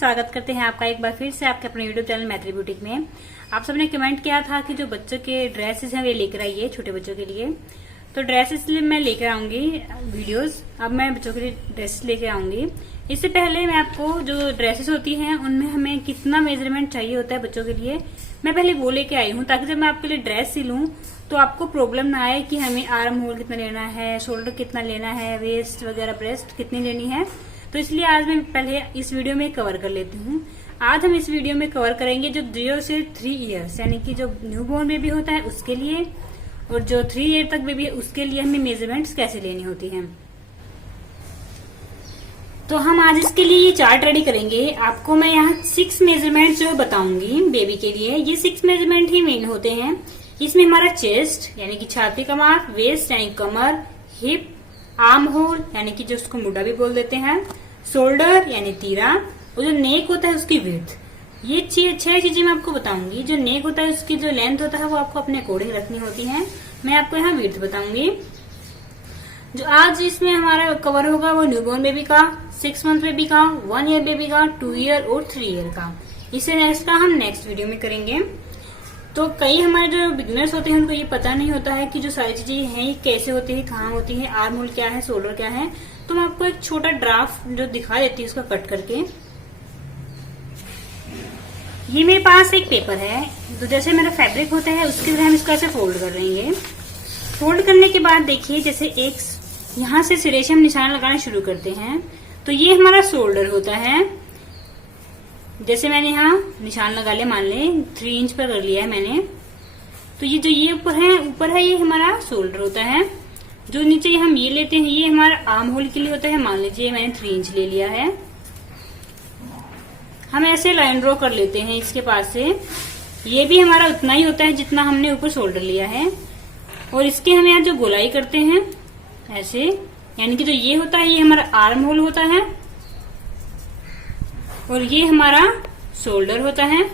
स्वागत करते हैं आपका एक बार फिर से आपके अपने यूट्यूब चैनल मैत्री बुटीक में। आप सबने कमेंट किया था कि जो बच्चों के ड्रेसेस हैं वे लेकर आइए छोटे बच्चों के लिए। तो ड्रेसेस मैं लेकर आऊंगी वीडियोस। अब मैं बच्चों के लिए ड्रेसेस लेकर आऊंगी। इससे पहले मैं आपको जो ड्रेसेस होती हैं उनमें हमें कितना मेजरमेंट चाहिए होता है बच्चों के लिए, मैं पहले वो लेके आई हूँ, ताकि जब मैं आपके लिए ड्रेस सिलूं तो आपको प्रॉब्लम ना आए कि हमें आर्म होल कितना लेना है, शोल्डर कितना लेना है, वेस्ट वगैरह ब्रेस्ट कितनी लेनी है। तो इसलिए आज मैं पहले इस वीडियो में कवर कर लेती हूँ। आज हम इस वीडियो में कवर करेंगे जो 0 से 3 ईयर्स यानी कि जो न्यूबॉर्न बेबी होता है उसके लिए, और जो 3 ईयर तक बेबी है उसके लिए हमें मेजरमेंट्स कैसे लेनी होती हैं। तो हम आज इसके लिए ये चार्ट रेडी करेंगे। आपको मैं यहाँ 6 मेजरमेंट जो बताऊंगी बेबी के लिए। ये 6 मेजरमेंट ही मेन होते हैं। इसमें हमारा चेस्ट यानी कि छाती का माप, वेस्ट यानी कमर, हिप, आर्म होल यानी कि जो उसको मुड्डा भी बोल देते हैं, शोल्डर यानी तीरा, और जो नेक होता है उसकी विड्थ। ये 6 चीजें मैं आपको बताऊंगी। जो नेक होता है उसकी जो लेंथ होता है वो आपको अपने अकॉर्डिंग रखनी होती है। मैं आपको यहाँ विड्थ बताऊंगी। जो आज इसमें हमारा कवर होगा वो न्यूबॉर्न बेबी का, 6 मंथ बेबी का, 1 ईयर बेबी का, 2 ईयर और 3 ईयर का। इसे नेक्स्ट का हम नेक्स्ट वीडियो में करेंगे। तो कई हमारे जो बिगिनर्स होते हैं उनको ये पता नहीं होता है कि जो सारी चीजें हैं ये कैसे होती है, कहाँ होती है, आर्म होल क्या है, शोल्डर क्या है। तो मैं आपको एक छोटा ड्राफ्ट जो दिखा देती हूँ उसका कट करके। ये मेरे पास एक पेपर है, तो जैसे मेरा फैब्रिक होता है उसकी तरह हम इसको ऐसे फोल्ड कर लेंगे। फोल्ड करने के बाद देखिए जैसे एक यहाँ से सिरे से हम निशान लगाना शुरू करते हैं। तो ये हमारा शोल्डर होता है। जैसे मैंने यहाँ निशान लगा लिया, मान लें 3 इंच पर कर लिया है मैंने। तो ये जो ये ऊपर है ये हमारा शोल्डर होता है। जो नीचे हम ये लेते हैं ये हमारा आर्म होल के लिए होता है। मान लीजिए मैंने 3 इंच ले लिया है। हम ऐसे लाइन ड्रॉ कर लेते हैं इसके पास से। ये भी हमारा उतना ही होता है जितना हमने ऊपर शोल्डर लिया है। और इसके हम यहाँ जो गोलाई करते हैं ऐसे, यानी कि जो ये होता है ये हमारा आर्म होल होता है और ये हमारा शोल्डर होता है।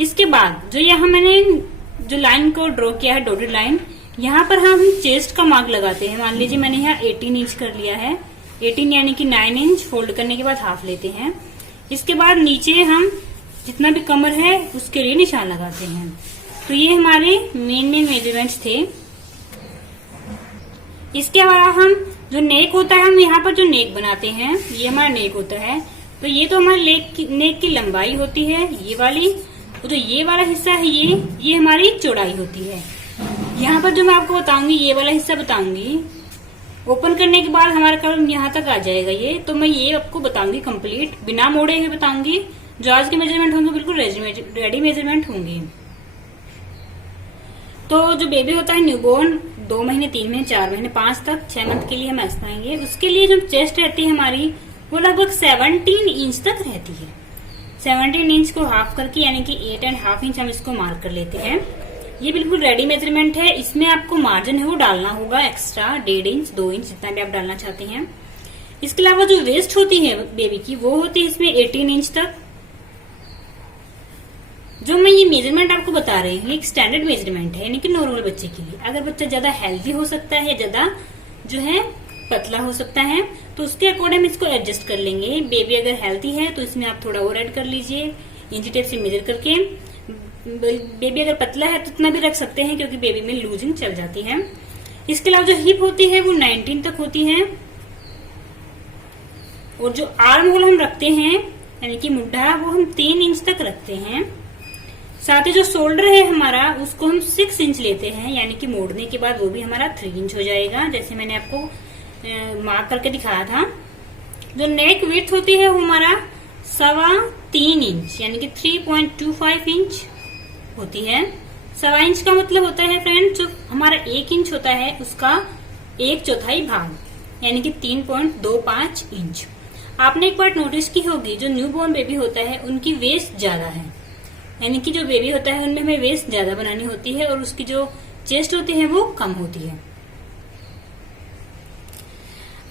इसके बाद जो यहाँ मैंने जो लाइन को ड्रॉ किया है डॉटेड लाइन, यहाँ पर हम चेस्ट का मार्क लगाते हैं। मान लीजिए मैंने यहाँ 18 इंच कर लिया है। 18 यानी कि 9 इंच फोल्ड करने के बाद हाफ लेते हैं। इसके बाद नीचे हम जितना भी कमर है उसके लिए निशान लगाते हैं। तो ये हमारे मेन मेजरमेंट्स थे। इसके अलावा हम जो नेक होता है, हम यहाँ पर जो नेक बनाते हैं ये हमारा नेक होता है। तो ये तो हमारे नेक की लंबाई होती है ये वाली, तो जो ये वाला हिस्सा है ये हमारी चौड़ाई होती है। यहाँ पर जो मैं आपको बताऊंगी ये वाला हिस्सा बताऊंगी। ओपन करने के बाद हमारा कर्व यहाँ तक आ जाएगा ये। तो मैं ये आपको बताऊंगी कंप्लीट, बिना मोड़े हुए बताऊंगी। जो आज के मेजरमेंट होंगे बिल्कुल रेडी मेजरमेंट होंगे। तो जो बेबी होता है न्यूबॉर्न 2 महीने, 3 महीने, 4 महीने, 5 तक, 6 मंथ के लिए हम आएंगे। उसके लिए जो चेस्ट रहती है हमारी वो लगभग 17 इंच तक रहती है। 17 इंच को हाफ करके यानी कि 8.5 इंच हम इसको मार्क कर लेते हैं। ये बिल्कुल रेडी मेजरमेंट है। इसमें आपको मार्जिन है वो डालना होगा एक्स्ट्रा 1.5 इंच, 2 इंच, जितना भी आप डालना चाहते हैं। इसके अलावा जो वेस्ट होती है बेबी की वो होती है इसमें 18 इंच तक। जो मैं ये मेजरमेंट आपको बता रही हूँ एक स्टैंडर्ड मेजरमेंट है, यानी कि नॉर्मल बच्चे के लिए। अगर बच्चा ज्यादा हेल्दी हो सकता है, ज्यादा जो है पतला हो सकता है, तो उसके अकॉर्डिंग इसको एडजस्ट कर लेंगे। बेबी अगर हेल्दी है तो इसमें आप थोड़ा और ऐड कर लीजिए इंची टेप से मेजर करके। बेबी अगर पतला है तो उतना भी रख सकते हैं, क्योंकि बेबी में लूजिंग चल जाती है। इसके अलावा जो हिप होती है वो 19 तक होती है। और जो आर्म होल हम रखते हैं यानी कि मुड्ढा, वो हम 3 इंच तक रखते हैं। साथ ही जो शोल्डर है हमारा उसको हम 6 इंच लेते हैं, यानी कि मोड़ने के बाद वो भी हमारा 3 इंच हो जाएगा, जैसे मैंने आपको मार्क करके दिखाया था। जो नेक विड्थ होती है वो हमारा 3.25 इंच यानी कि 3.25 इंच होती है। 1.25 इंच का मतलब होता है फ्रेंड, जो हमारा 1 इंच होता है उसका 1/4 भाग यानी कि 3.25 इंच। आपने एक बार नोटिस की होगी जो न्यूबॉर्न बेबी होता है उनकी वेस्ट ज्यादा है, यानी कि जो बेबी होता है उनमें हमें वेस्ट ज्यादा बनानी होती है और उसकी जो चेस्ट होती है वो कम होती है।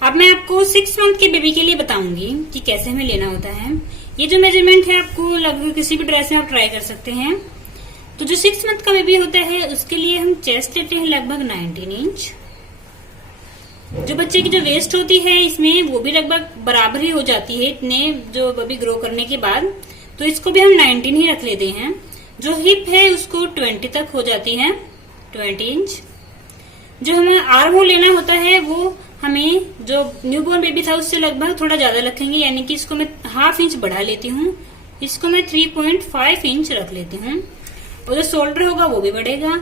अब मैं आपको 6 मंथ के बेबी के लिए बताऊंगी कि कैसे हमें लेना होता है। ये जो मेजरमेंट है आपको लगभग किसी भी ड्रेस में आप ट्राई कर सकते हैं। तो जो 6 मंथ का बेबी होता है उसके लिए हम चेस्ट लेते हैं लगभग 19 इंच। जो बच्चे की जो वेस्ट होती है इसमें वो भी लगभग बराबर ही हो जाती है इतने जो बेबी ग्रो करने के बाद, तो इसको भी हम 19 ही रख लेते हैं। जो हिप है उसको 20 तक हो जाती है, 20 इंच। जो हमें आर्म होल लेना होता है वो हमें जो न्यूबॉर्न बेबी था उससे लगभग थोड़ा ज्यादा रखेंगे, यानी कि इसको मैं ½ इंच बढ़ा लेती हूँ, इसको मैं 3.5 इंच रख लेती हूँ। और जो शोल्डर होगा वो भी बढ़ेगा,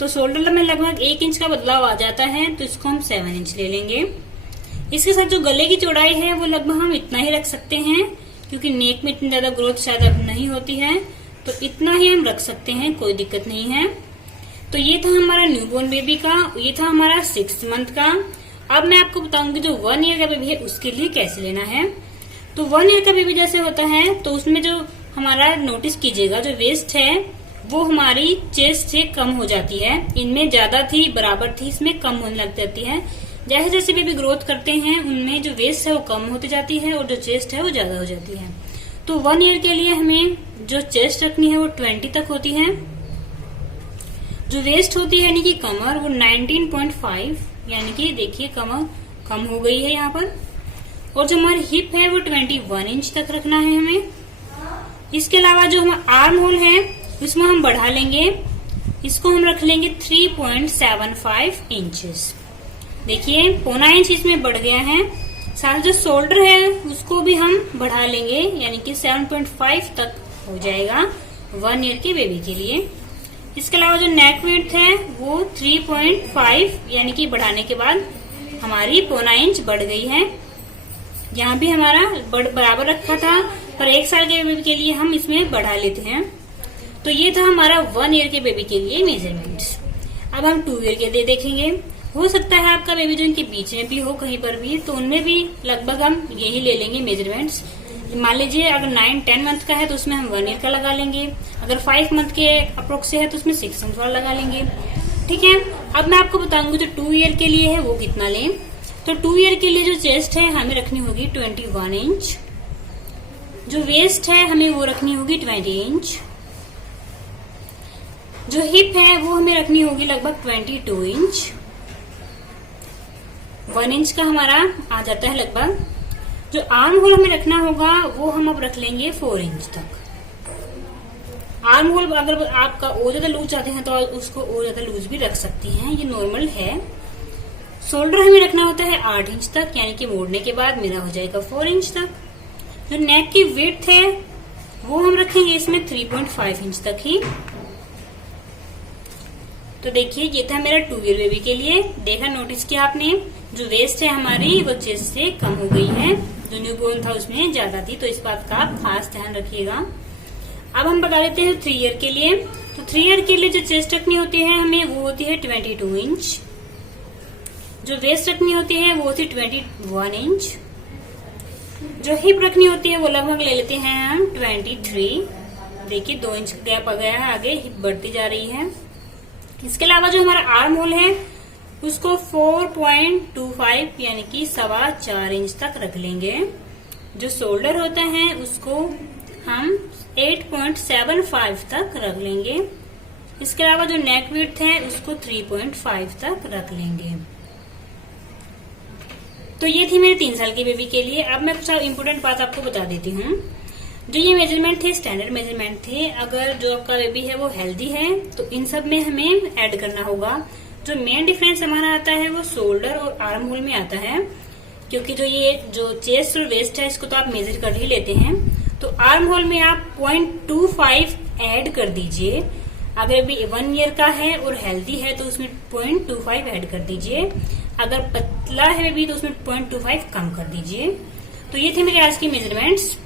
तो शोल्डर में लगभग 1 इंच का बदलाव आ जाता है, तो इसको हम 7 इंच ले लेंगे। इसके साथ जो गले की चौड़ाई है वो लगभग हम इतना ही रख सकते हैं, क्योंकि नेक में इतनी ज्यादा ग्रोथ शायद अब नहीं होती है, तो इतना ही हम रख सकते हैं, कोई दिक्कत नहीं है। तो ये था हमारा न्यूबॉर्न बेबी का, ये था हमारा 6 मंथ का। अब मैं आपको बताऊंगी जो 1 ईयर का बेबी है उसके लिए कैसे लेना है। तो 1 ईयर का बेबी जैसे होता है तो उसमें जो हमारा नोटिस कीजिएगा जो वेस्ट है वो हमारी चेस्ट से कम हो जाती है। इनमें ज्यादा थी, बराबर थी, इसमें कम होने लग जाती है। जैसे जैसे बेबी ग्रोथ करते हैं उनमें जो वेस्ट है वो कम होती जाती है और जो चेस्ट है वो ज्यादा हो जाती है। तो 1 ईयर के लिए हमें जो चेस्ट रखनी है वो 20 तक होती है। जो वेस्ट होती है यानी कि कमर वो 19.5, यानी कि देखिए कमर कम हो गई है यहाँ पर। और जो हमारी हिप है वो 21 इंच तक रखना है हमें। इसके अलावा जो हमारा आर्म होल है उसमें हम बढ़ा लेंगे, इसको हम रख लेंगे 3.75 इंचेस। देखिए 1.25 इंच इसमें बढ़ गया है। साथ जो शोल्डर है उसको भी हम बढ़ा लेंगे, यानी कि 7.5 तक हो जाएगा 1 ईयर के बेबी के लिए। इसके अलावा जो नेक विड्थ है वो 3.5, यानी कि बढ़ाने के बाद हमारी 1.25 इंच बढ़ गई है। यहाँ भी हमारा बराबर रखा था, पर 1 साल के बेबी के लिए हम इसमें बढ़ा लेते हैं। तो ये था हमारा 1 ईयर के बेबी के लिए मेजरमेंट्स। अब हम 2 ईयर के लिए देखेंगे। हो सकता है आपका बेबी जो इनके बीच में भी हो कहीं पर भी, तो उनमें भी लगभग हम यही ले लेंगे मेजरमेंट्स। मान लीजिए अगर 9-10 मंथ का है तो उसमें हम 1 ईयर का लगा लेंगे, अगर 5 मंथ के अप्रोक्स है तो उसमें 6 मंथ वाला लगा लेंगे। ठीक है, अब मैं आपको बताऊंगी जो 2 ईयर के लिए है वो कितना लें। तो 2 ईयर के लिए जो चेस्ट है हमें रखनी होगी 21 इंच, जो वेस्ट है हमें वो रखनी होगी 20 इंच, जो हिप है वो हमें रखनी होगी लगभग 22 इंच, 1 इंच का हमारा आ जाता है लगभग। जो आर्म होल हमें रखना होगा वो हम अब रख लेंगे 4 इंच तक। आर्म होल अगर आपका और ज्यादा लूज चाहते हैं तो उसको और ज्यादा लूज भी रख सकती हैं, ये नॉर्मल है। शोल्डर हमें रखना होता है 8 इंच तक, यानी कि मोड़ने के बाद मेरा हो जाएगा 4 इंच तक। जो नेक की विड्थ है वो हम रखेंगे इसमें 3.5 इंच तक ही। तो देखिए ये था मेरा 2 ईयर बेबी के लिए। देखा, नोटिस किया आपने, जो वेस्ट है हमारी वो चेस्ट से कम हो गई है, जो न्यूबॉर्न था उसमें ज्यादा थी, तो इस बात का आप खास ध्यान रखिएगा। अब हम बता देते हैं 3 ईयर के लिए। तो 3 ईयर के लिए जो चेस्ट रखनी होती है हमें वो होती है 22 इंच, जो वेस्ट रखनी होती है वो होती है 21 इंच, जो हिप रखनी होती है वो लगभग ले लेते हैं हम 23। देखिए 2 इंच गैप आ गया है, आगे हिप बढ़ती जा रही है। इसके अलावा जो हमारा आर्म होल है उसको 4.25 यानी कि 4.25 इंच तक रख लेंगे। जो शोल्डर होता है उसको हम 8.75 तक रख लेंगे। इसके अलावा जो नेक विड्थ है उसको 3.5 तक रख लेंगे। तो ये थी मेरे 3 साल की बेबी के लिए। अब मैं कुछ इम्पोर्टेंट बात आपको बता देती हूँ। जो ये मेजरमेंट थे स्टैंडर्ड मेजरमेंट थे। अगर जो आपका बेबी है वो हेल्दी है तो इन सब में हमें ऐड करना होगा। जो मेन डिफरेंस हमारा आता है वो शोल्डर और आर्म होल में आता है, क्योंकि जो चेस्ट और वेस्ट है इसको तो आप मेजर कर ही लेते हैं। तो आर्म होल में आप 0.25 ऐड कर दीजिए। अगर भी 1 ईयर का है और हेल्दी है तो उसमें 0.25 ऐड कर दीजिए। अगर पतला है भी तो उसमें 0.25 कम कर दीजिए। तो ये थे मेरे आज की मेजरमेंट्स।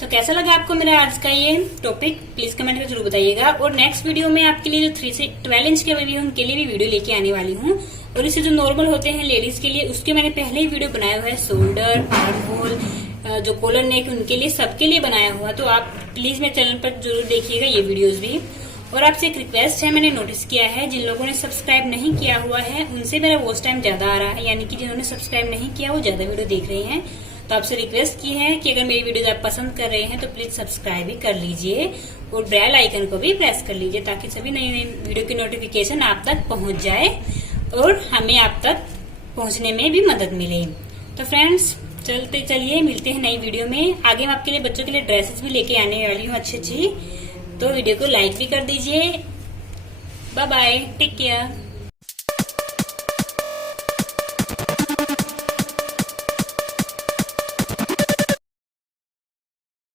तो कैसा लगा आपको मेरा आज का ये टॉपिक, प्लीज कमेंट में जरूर बताइएगा। और नेक्स्ट वीडियो में आपके लिए जो 3 से 12 इंच के बेबी है उनके लिए भी वीडियो लेके आने वाली हूँ। और इससे जो नॉर्मल होते हैं लेडीज के लिए उसके मैंने पहले ही वीडियो बनाया हुआ है। शोल्डर, आर्म होल, जो कॉलर नेक, उनके लिए सबके लिए बनाया हुआ। तो आप प्लीज मेरे चैनल पर जरूर देखिएगा ये वीडियोज भी। और आपसे एक रिक्वेस्ट है, मैंने नोटिस किया है जिन लोगों ने सब्सक्राइब नहीं किया हुआ है उनसे मेरा वॉच टाइम ज्यादा आ रहा है, यानी कि जिन्होंने सब्सक्राइब नहीं किया वो ज्यादा वीडियो देख रहे हैं। तो आपसे रिक्वेस्ट की है कि अगर मेरी वीडियोज आप पसंद कर रहे हैं तो प्लीज सब्सक्राइब भी कर लीजिए और बेल आइकन को भी प्रेस कर लीजिए, ताकि सभी नई नई वीडियो की नोटिफिकेशन आप तक पहुंच जाए और हमें आप तक पहुंचने में भी मदद मिले। तो फ्रेंड्स चलिए मिलते हैं नई वीडियो में। आगे मैं आपके लिए बच्चों के लिए ड्रेसेस भी लेके आने वाली हूँ अच्छी अच्छी। तो वीडियो को लाइक भी कर दीजिए। Bye bye, take care.